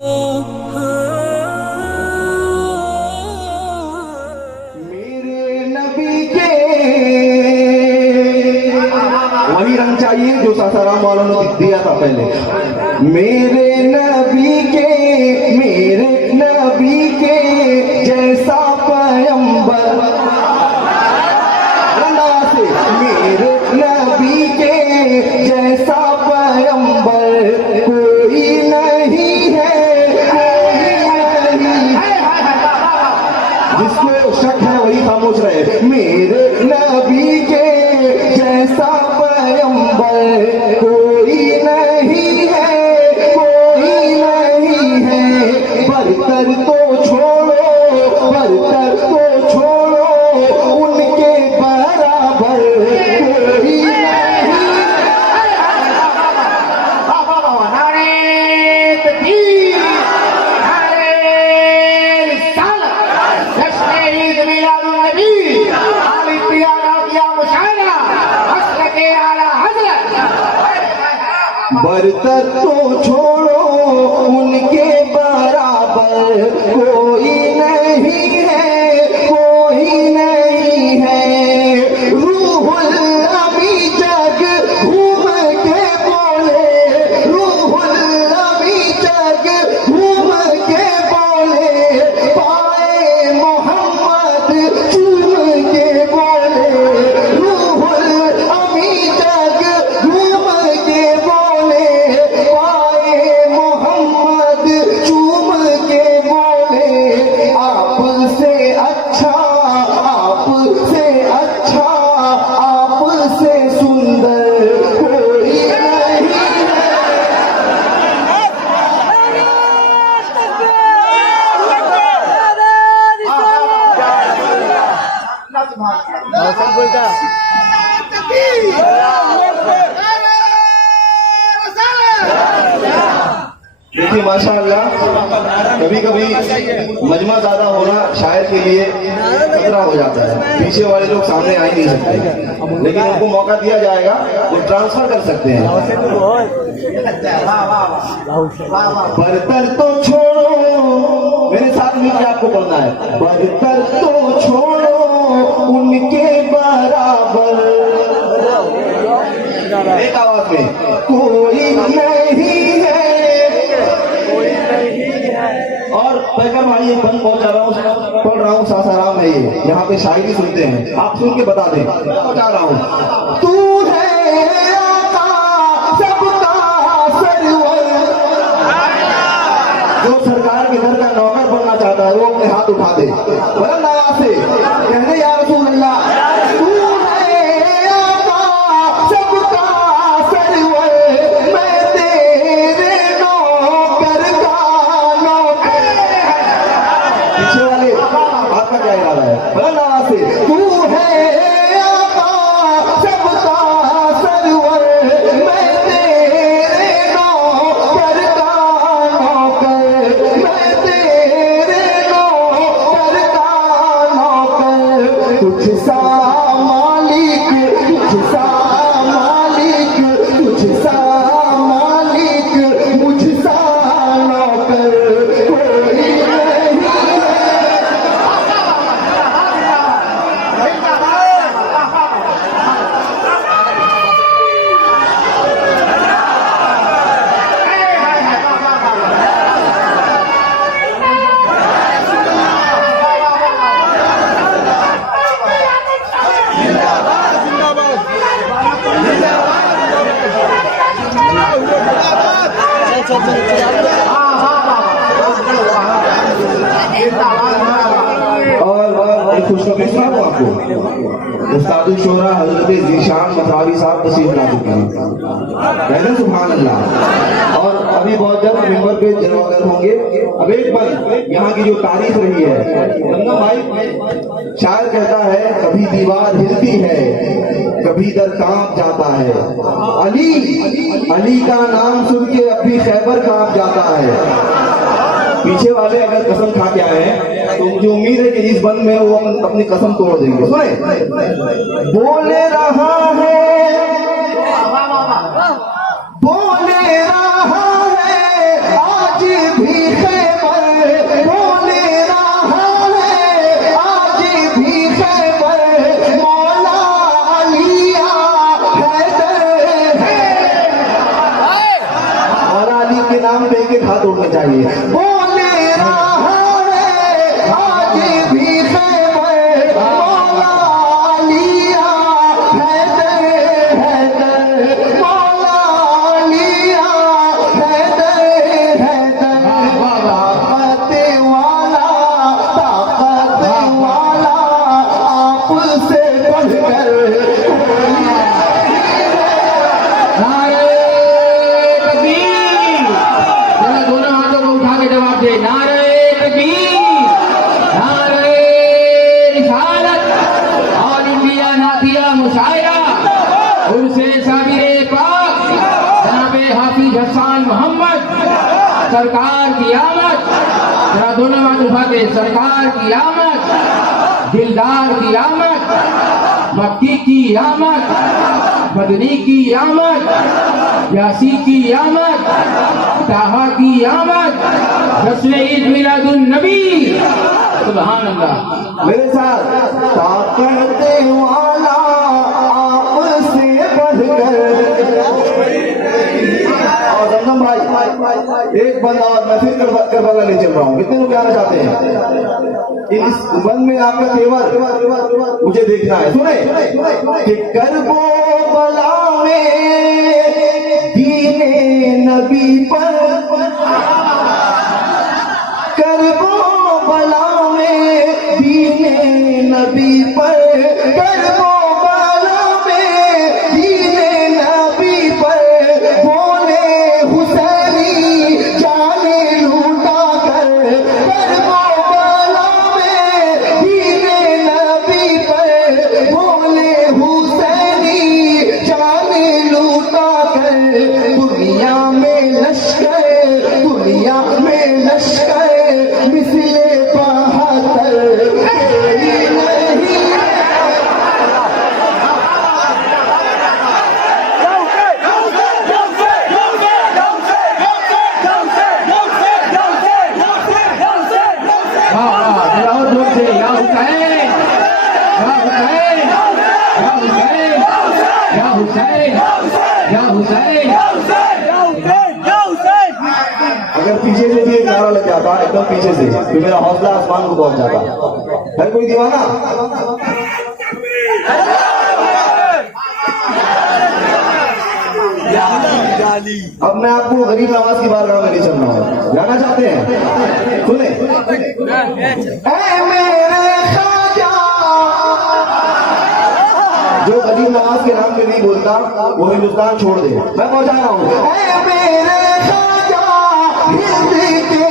मेरे नबी के वही रंग चाहिए जो सासाराम वालों ने दिया था पहले। मेरे नबी के जैसा पैगंबर, मेरे नबी के जैसा पैगंबर कोई नहीं है, कोई नहीं है। जिसको शक है वही खामोश रहे। मेरे नबी के जैसा पैगंबर कोई नहीं है, कोई नहीं है। बरतर तो छोड़ो, बरतर तो छोड़ो, उनके बराबर कोई नहीं। बरतर तो छोड़ो, उनके बराबर कोई नहीं है, कोई नहीं है। रूहुल अमी जग घूम के बोले, रूहुल अमी जग घूम के बोले, पाए मोहम्मद चूम के बोले। रूहुल अमी जग घूम के बोले, पाए मोहम्मद चूम के बोले। आपसे अच्छा, आपसे अच्छा, आपसे सुंदर कोई नहीं है। देखिए माशाअल्लाह, कभी कभी मजमा ज्यादा होना शायर के लिए खतरा हो जाता है। पीछे वाले लोग सामने आ ही नहीं सकते, लेकिन उनको मौका दिया जाएगा, वो ट्रांसफर कर सकते हैं। बरतर तो छोड़ो, मेरे साथ मिलकर आपको पढ़ना है। बरतर तो छोड़ो, उनके बराबर, एक आवाज में, कोई नहीं है। और पैगंबर भाई एक बंद पहुंचा रहा हूँ, पढ़ रहा हूँ, सासाराम है ये, यहाँ पे शायरी सुनते हैं, आप सुन के बता दें। पहुंचा रहा हूँ। तू है आका सबका सरवर, जो सरकार के घर का नौकर बनना चाहता है वो अपने हाथ उठा दे, बुलंद आवाज से कहने या रसूल अल्लाह। तू है आका सबका सरवर, मैं तेरे नौकर का नौकर। पीछे वाले आपका क्या इरादा है? बुलंद आवाज से, तू है आका सबका सरवर, मैं तेरे नौकर का नौकर, मैं तेरे नौकर का नौकर। तुझ सा मालिक, तुझ सा मालिक, तुझ सा मालिक, मुझ सा नौकर कोई नहीं है। और खुशखबरी सुनाऊं आपको, उस्तादुल शोरा हजरत ज़ीशान मसावी साहब तशरीफ ला चुके हैं, कहते सुभान अल्लाह। और अभी बहुत जल्द मिंबर पे जलवागर होंगे। अब एक बार यहाँ की जो तारीफ रही है, गंगा भाई शायर कहता है, कभी दीवार हिलती है, कभी दर कांप जाता है। अली, अली का नाम सुन के अभी खैबर कांप जाता है। पीछे वाले अगर कसम खा के आए हैं तो मुझे उम्मीद है कि इस बंद में वो अपनी कसम तोड़ देंगे। सुने, बोले रहा है, बोले रहा है, आज भी में चाहिए। बोले राह में आज भी खैबर मौला लिया हैदर हैदर मौला लिया हैदर हैदर ताकत वाला आपसे बढ़कर सरकार की आमद, जरा दोनों हाथ उठा के, सरकार की आमद, दिलदार की आमद, मक्की की आमद, मदनी की आमद, यासी की आमद, ताहा की आमद, जश्न ईद मिलादुन नबी। सुभान अल्लाह। मेरे साथ ताकत वाला आपसे बढ़कर। और जमजम भाई एक बंदा और मैं फिर करबला ले चल रहा हूँ। कितने लोग आना चाहते हैं इस बंद में? आपका तेवर मुझे देखना है। सुने कि करबला में दीने नबी पर, करबला में दीने नबी पर, करबला में दीने नबी पर बोले हुसैनी जाने लूटा कर। करबला में दीने नबी पर बोले हुसैनी जाने लूटा कर। दुनिया में लश्कर, दुनिया में लश्कर मिसले बहादुर कोई नहीं। अगर पीछे से भी एक नारा लग जाता एकदम पीछे से तो मेरा हौसला आसमान को पहुंच जाता। है कोई दीवाना? अब मैं आपको गरीब नवाज की बारगाह में नहीं चल रहा हूँ। जाना चाहते हैं? सुने ऐ मेरे ख्वाजा, जो गरीब नवाज के नाम पे नहीं बोलता वो हिंदुस्तान छोड़ दे। मैं पहुंचा रहा हूँ। ऐ मेरे ख्वाजा हिंद के